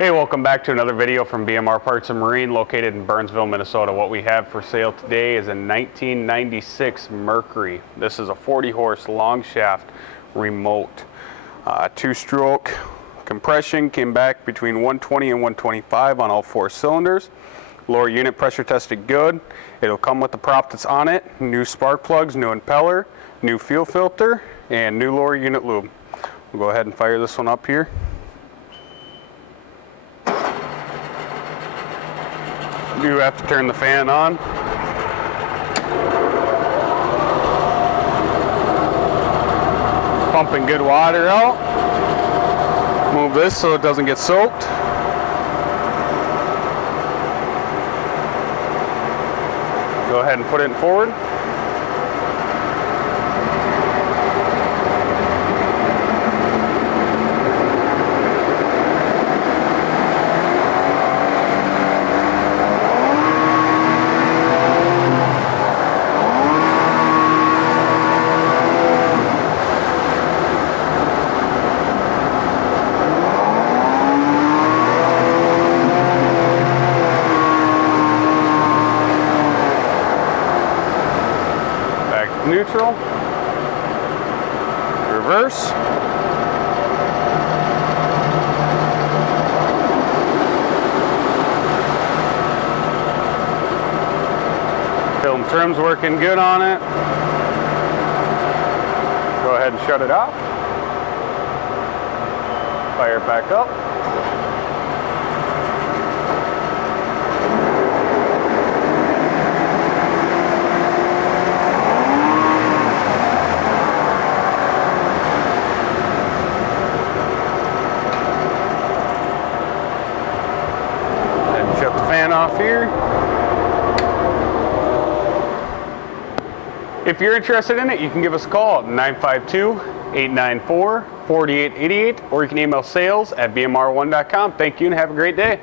Hey, welcome back to another video from BMR Parts and Marine located in Burnsville, Minnesota. What we have for sale today is a 1996 Mercury. This is a 40 horse long shaft remote. Two-stroke compression, came back between 120 and 125 on all 4 cylinders. Lower unit pressure tested good. It'll come with the prop that's on it, new spark plugs, new impeller, new fuel filter, and new lower unit lube. We'll go ahead and fire this one up here. You have to turn the fan on. Pumping good water out. Move this so it doesn't get soaked. Go ahead and put it forward. Neutral, reverse, film trim's working good on it. Go ahead and shut it off, fire it back up. Shut the fan off here. If you're interested in it, you can give us a call at 952-894-4888, or you can email sales@bmr1.com. Thank you and have a great day.